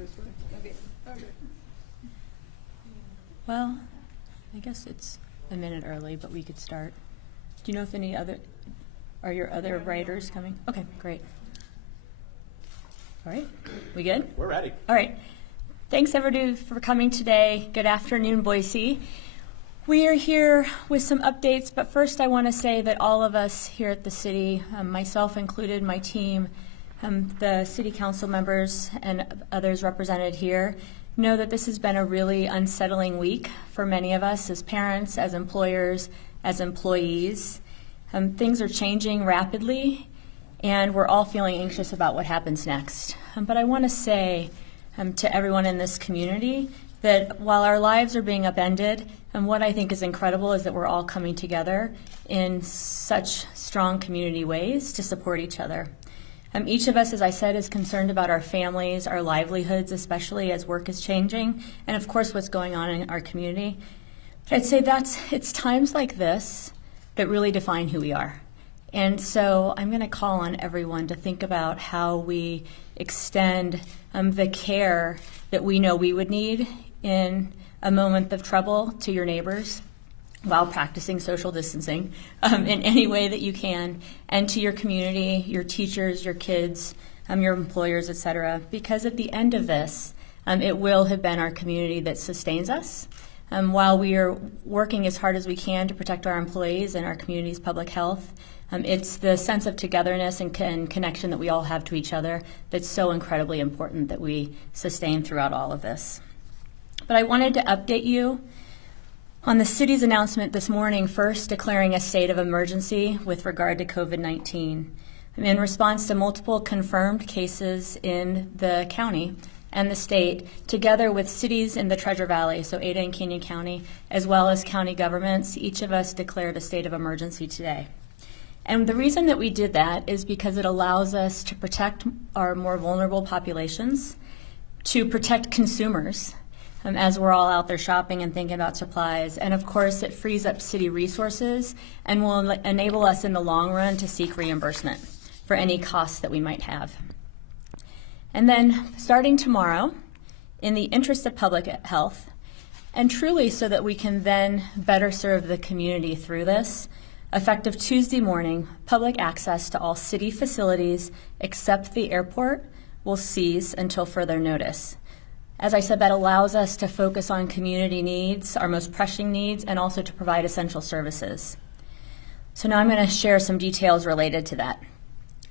this way. Okay. Okay. Well, I guess it's a minute early, but we could start. Do you know if are your other writers coming? Okay, great. All right, we good? We're ready. All right. Thanks, everybody, for coming today. Good afternoon, Boise. We are here with some updates, but first I want to say that all of us here at the city, myself included, my team, the city council members and others represented here, know that this has been a really unsettling week for many of us as parents, as employers, as employees. Things are changing rapidly, and we're all feeling anxious about what happens next. But I want to say to everyone in this community that while our lives are being upended, and what I think is incredible is that we're all coming together in such strong community ways to support each other. Each of us, as I said, is concerned about our families, our livelihoods, especially as work is changing, and of course what's going on in our community. But I'd say it's times like this that really define who we are. And so I'm going to call on everyone to think about how we extend the care that we know we would need in a moment of trouble to your neighbors while practicing social distancing in any way that you can, and to your community, your teachers, your kids, your employers, et cetera. Because at the end of this, it will have been our community that sustains us. While we are working as hard as we can to protect our employees and our community's public health, it's the sense of togetherness and connection that we all have to each other that's so incredibly important that we sustain throughout all of this. But I wanted to update you on the city's announcement this morning, first declaring a state of emergency with regard to COVID-19. In response to multiple confirmed cases in the county and the state, together with cities in the Treasure Valley, so Ada and Canyon County, as well as county governments, each of us declared a state of emergency today. And the reason that we did that is because it allows us to protect our more vulnerable populations, to protect consumers, as we're all out there shopping and thinking about supplies. And of course, it frees up city resources and will enable us in the long run to seek reimbursement for any costs that we might have. And then starting tomorrow, in the interest of public health, and truly so that we can then better serve the community through this, effective Tuesday morning, public access to all city facilities except the airport will cease until further notice. As I said, that allows us to focus on community needs, our most pressing needs, and also to provide essential services. So now I'm going to share some details related to that.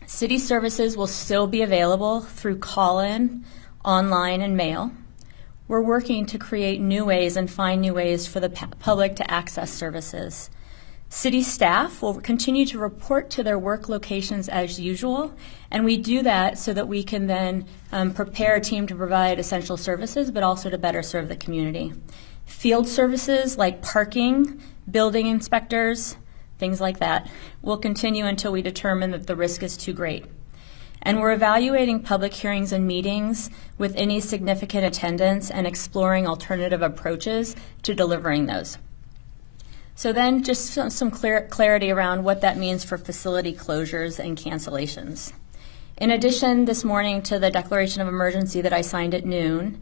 City services will still be available through call-in, online, and mail. We're working to create new ways and find new ways for the public to access services. City staff will continue to report to their work locations as usual, and we do that so that we can then prepare a team to provide essential services, but also to better serve the community. Field services like parking, building inspectors, things like that, will continue until we determine that the risk is too great. And we're evaluating public hearings and meetings with any significant attendance and exploring alternative approaches to delivering those. So then just some clarity around what that means for facility closures and cancellations. In addition, this morning to the declaration of emergency that I signed at noon,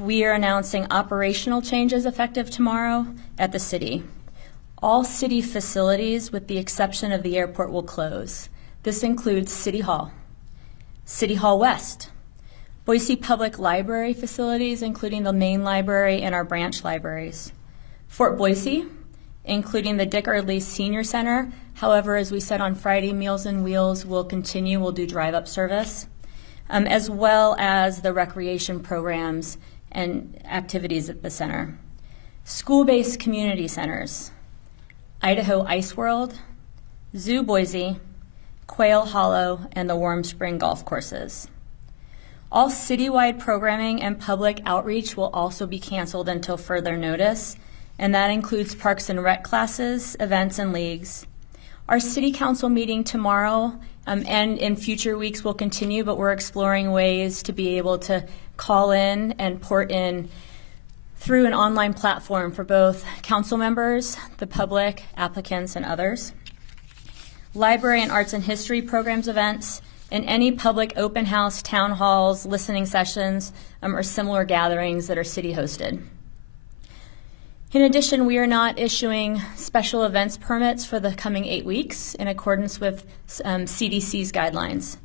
we are announcing operational changes effective tomorrow at the city. All city facilities, with the exception of the airport, will close. This includes City Hall, City Hall West, Boise Public Library facilities, including the main library and our branch libraries, Fort Boise, including the Dick Eardley Senior Center. However, as we said on Friday, Meals on Wheels will continue. We'll do drive-up service, as well as the recreation programs and activities at the center. School-based community centers, Idaho Ice World, Zoo Boise, Quail Hollow, and the Warm Spring golf courses. All citywide programming and public outreach will also be canceled until further notice, and that includes Parks and Rec classes, events, and leagues. Our City Council meeting tomorrow and in future weeks will continue, but we're exploring ways to be able to call in and port in through an online platform for both council members, the public, applicants, and others. Library and arts and history programs events and any public open house, town halls, listening sessions, or similar gatherings that are city hosted. In addition, we are not issuing special events permits for the coming 8 weeks in accordance with CDC's guidelines.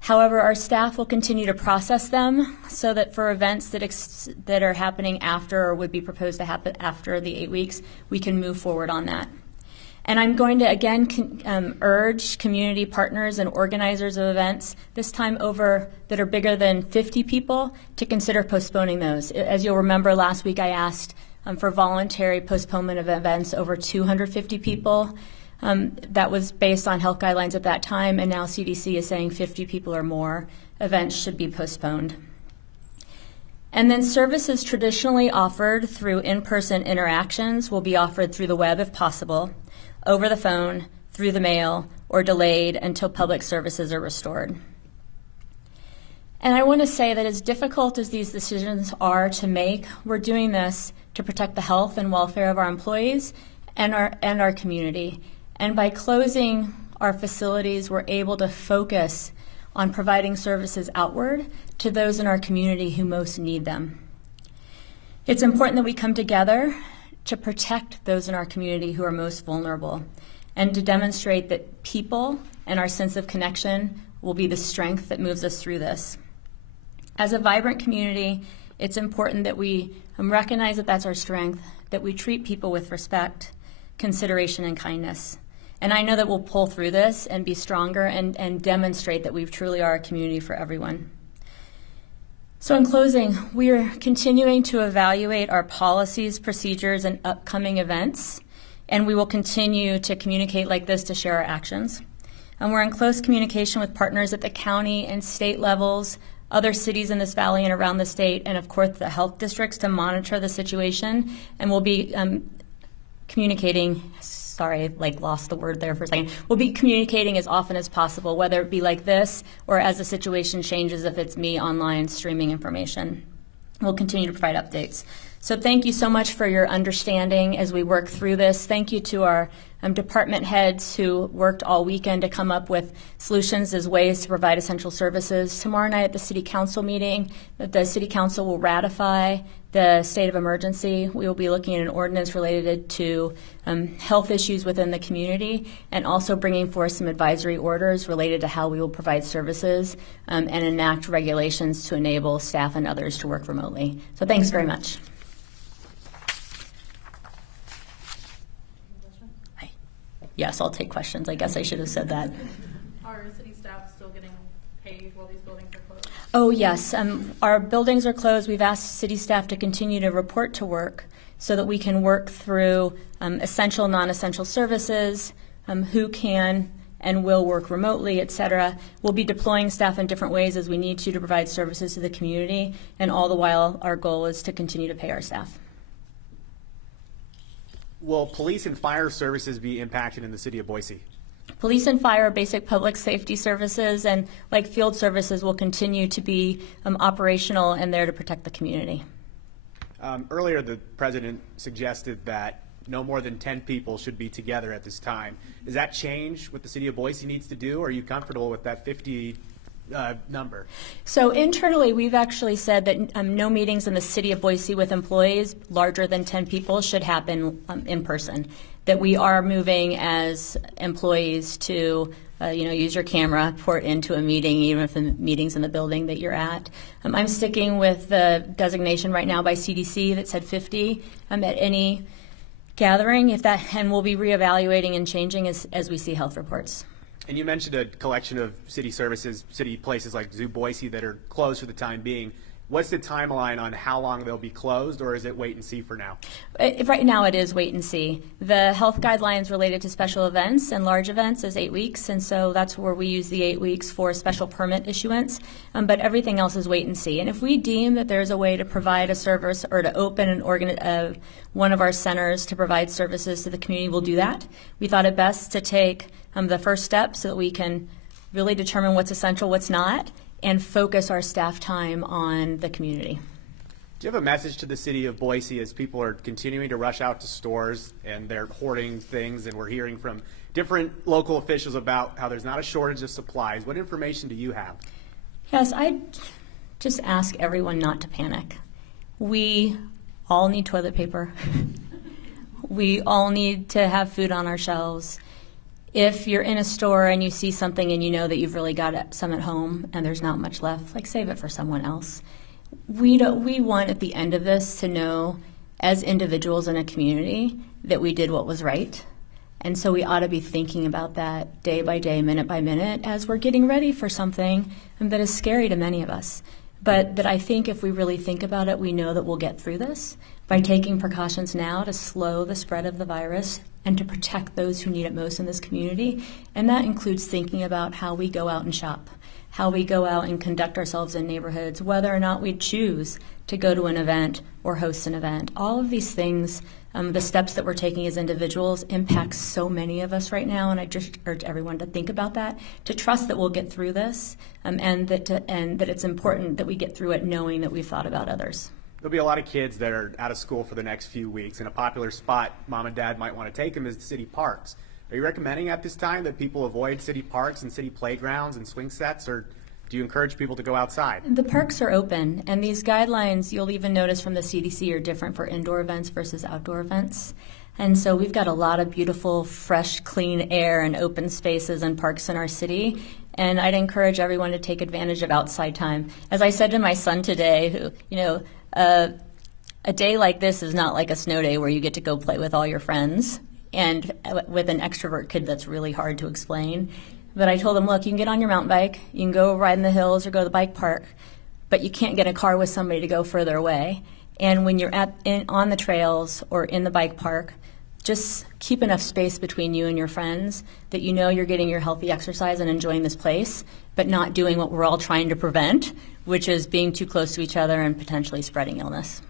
However, our staff will continue to process them so that for events that are happening after or would be proposed to happen after the 8 weeks, we can move forward on that. And I'm going to again urge community partners and organizers of events, this time over that are bigger than 50 people, to consider postponing those. As you'll remember, last week I asked for voluntary postponement of events over 250 people. That was based on health guidelines at that time, and now CDC is saying 50 people or more events should be postponed. And then services traditionally offered through in-person interactions will be offered through the web if possible, over the phone, through the mail, or delayed until public services are restored. And I want to say that as difficult as these decisions are to make, we're doing this to protect the health and welfare of our employees and our community. And by closing our facilities, we're able to focus on providing services outward to those in our community who most need them. It's important that we come together to protect those in our community who are most vulnerable and to demonstrate that people and our sense of connection will be the strength that moves us through this. As a vibrant community, it's important that we recognize that that's our strength, that we treat people with respect, consideration, and kindness. And I know that we'll pull through this and be stronger and demonstrate that we truly are a community for everyone. So in closing, we are continuing to evaluate our policies, procedures, and upcoming events, and we will continue to communicate like this to share our actions. And we're in close communication with partners at the county and state levels, other cities in this valley and around the state, and of course the health districts to monitor the situation. And we'll be communicating, sorry, I lost the word there for a second. We'll be communicating as often as possible, whether it be like this or as the situation changes, if it's me online streaming information. We'll continue to provide updates. So thank you so much for your understanding as we work through this. Thank you to our department heads who worked all weekend to come up with solutions as ways to provide essential services. Tomorrow night at the City Council meeting, the City Council will ratify the state of emergency. We will be looking at an ordinance related to health issues within the community and also bringing forth some advisory orders related to how we will provide services and enact regulations to enable staff and others to work remotely. So thanks very much. Yes, I'll take questions. I guess I should have said that. Are city staff still getting paid while these buildings are closed? Oh, yes. Our buildings are closed. We've asked city staff to continue to report to work so that we can work through essential, non-essential services, who can and will work remotely, et cetera. We'll be deploying staff in different ways as we need to provide services to the community, and all the while our goal is to continue to pay our staff. Will police and fire services be impacted in the city of Boise? Police and fire are basic public safety services, and like field services will continue to be operational and there to protect the community. Earlier, the president suggested that no more than 10 people should be together at this time. Is that change what the city of Boise needs to do, or are you comfortable with that 50 number? So internally, we've actually said that no meetings in the city of Boise with employees larger than 10 people should happen in person. That we are moving as employees to use your camera, port into a meeting, even if the meeting's in the building that you're at. I'm sticking with the designation right now by CDC that said 50 at any gathering, and we'll be reevaluating and changing as we see health reports. And you mentioned a collection of city services, city places like Zoo Boise that are closed for the time being. What's the timeline on how long they'll be closed, or is it wait and see for now? Right now it is wait and see. The health guidelines related to special events and large events is 8 weeks, and so that's where we use the 8 weeks for special permit issuance, but everything else is wait and see. And if we deem that there's a way to provide a service or to open one of our centers to provide services to the community, we'll do that. We thought it best to take the first step so that we can really determine what's essential, what's not, and focus our staff time on the community. Do you have a message to the city of Boise as people are continuing to rush out to stores and they're hoarding things, and we're hearing from different local officials about how there's not a shortage of supplies? What information do you have? Yes, I just ask everyone not to panic. We all need toilet paper. We all need to have food on our shelves. If you're in a store and you see something and you know that you've really got some at home and there's not much left, like, save it for someone else. We want at the end of this to know, as individuals in a community, that we did what was right. And so we ought to be thinking about that day by day, minute by minute, as we're getting ready for something that is scary to many of us. But that I think if we really think about it, we know that we'll get through this by taking precautions now to slow the spread of the virus and to protect those who need it most in this community. And that includes thinking about how we go out and shop, how we go out and conduct ourselves in neighborhoods, whether or not we choose to go to an event or host an event. All of these things, the steps that we're taking as individuals, impact so many of us right now, and I just urge everyone to think about that, to trust that we'll get through this, and that it's important that we get through it knowing that we've thought about others. There'll be a lot of kids that are out of school for the next few weeks, and a popular spot mom and dad might want to take them is the city parks. Are you recommending at this time that people avoid city parks and city playgrounds and swing sets, or do you encourage people to go outside? The parks are open, and these guidelines, you'll even notice from the CDC, are different for indoor events versus outdoor events. And so we've got a lot of beautiful, fresh, clean air and open spaces and parks in our city. And I'd encourage everyone to take advantage of outside time. As I said to my son today, who, a day like this is not like a snow day where you get to go play with all your friends. And with an extrovert kid, that's really hard to explain. But I told him, look, you can get on your mountain bike, you can go ride in the hills or go to the bike park, but you can't get a car with somebody to go further away. And when you're on the trails or in the bike park, just keep enough space between you and your friends that you know you're getting your healthy exercise and enjoying this place, but not doing what we're all trying to prevent, which is being too close to each other and potentially spreading illness.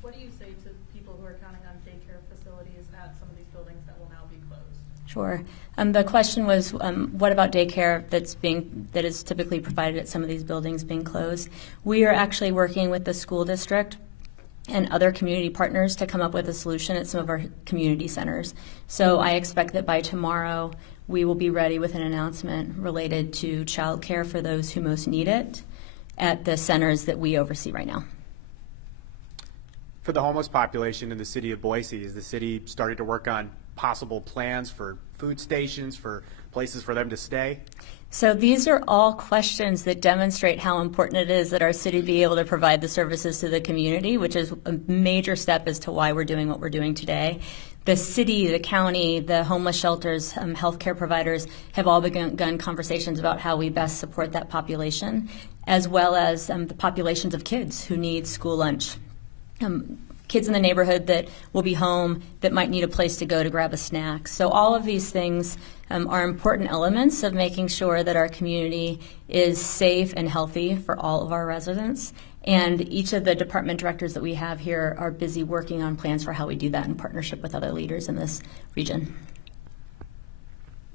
What do you say to people who are counting on daycare facilities at some of these buildings that will now be closed? Sure. The question was, what about daycare that is typically provided at some of these buildings being closed? We are actually working with the school district and other community partners to come up with a solution at some of our community centers. So I expect that by tomorrow we will be ready with an announcement related to child care for those who most need it at the centers that we oversee right now. For the homeless population in the city of Boise, is the city starting to work on possible plans for food stations, for places for them to stay? So these are all questions that demonstrate how important it is that our city be able to provide the services to the community, which is a major step as to why we're doing what we're doing today. The city, the county, the homeless shelters, healthcare providers have all begun conversations about how we best support that population, as well as the populations of kids who need school lunch. Kids in the neighborhood that will be home that might need a place to go to grab a snack. So all of these things are important elements of making sure that our community is safe and healthy for all of our residents. And each of the department directors that we have here are busy working on plans for how we do that in partnership with other leaders in this region.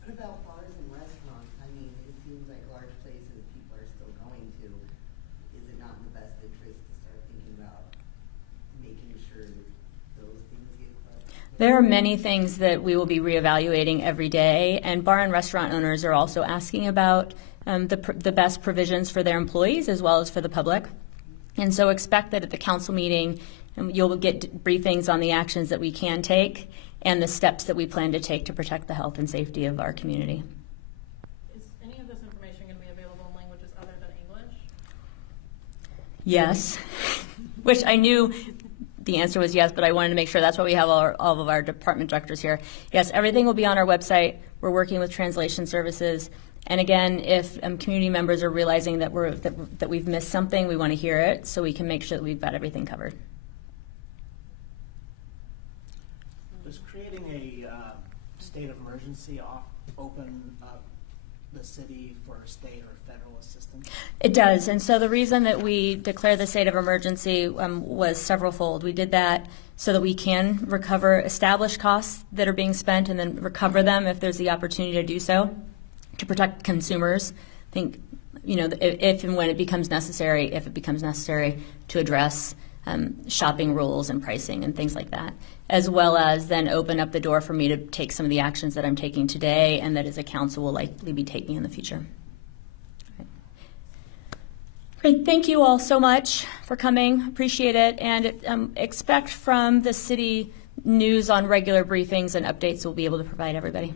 What about bars and restaurants? I mean, it seems like large places people are still going to. Is it not in the best interest to start thinking about making sure that those things get closed? There are many things that we will be reevaluating every day, and bar and restaurant owners are also asking about the best provisions for their employees as well as for the public. And so expect that at the council meeting, you'll get briefings on the actions that we can take and the steps that we plan to take to protect the health and safety of our community. Is any of this information going to be available in languages other than English? Yes, which I knew the answer was yes, but I wanted to make sure. That's why we have all of our department directors here. Yes, everything will be on our website. We're working with translation services. And again, if community members are realizing that we've missed something, we want to hear it so we can make sure that we've got everything covered. Does creating a state of emergency open up the city for state or federal assistance? It does. And so the reason that we declare the state of emergency was several-fold. We did that so that we can recover established costs that are being spent and then recover them if there's the opportunity to do so, to protect consumers. I think if and when it becomes necessary, to address shopping rules and pricing and things like that, as well as then open up the door for me to take some of the actions that I'm taking today and that as a council will likely be taking in the future. Great, thank you all so much for coming. Appreciate it, and expect from the city news on regular briefings and updates we'll be able to provide everybody.